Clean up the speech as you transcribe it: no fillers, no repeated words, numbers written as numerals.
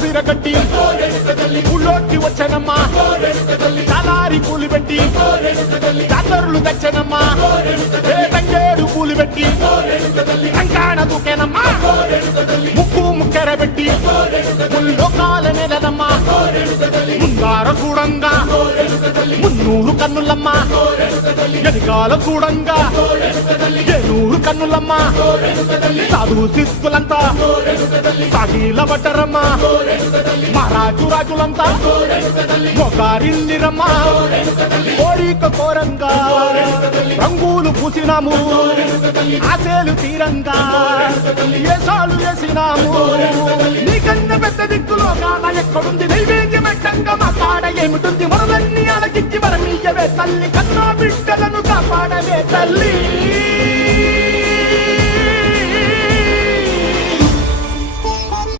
సిరగట్టి ఊళ్ళోకి వచ్చనమ్మా తలారి పూలు పెట్టి జాతరులు తెచ్చనమ్మా తంగేడు పూలు పెట్టి కంకాణ దూకేనమ్మా ముక్కు ముక్కెర పెట్టి ముల్లోకాల నెలనమ్మా ముందార చూడంగా మున్నూరు కన్నులమ్మా ఎదికాల చూడంగా ఏనూరు కన్నులమ్మా సాధు సిద్ధులంతా సాగిల పడ్డరమ్మా మహారాజు రాజులంతా మొగారిల్లిరమ్మా కోరిక కోరంగా రంగులు పూసినాము ఆశలు తీరంగా ఏసాలు వేసినాము నీకన్నా పెద్ద దిక్కులో కాన ఎక్కడుంది నైవేద్యం ఎట్టంగా మా కాడ ఏమిటుంది మనలన్నీ అలకించి మరమీయవే తల్లి కన్నా బిడ్డలను కాపాడవే తల్లి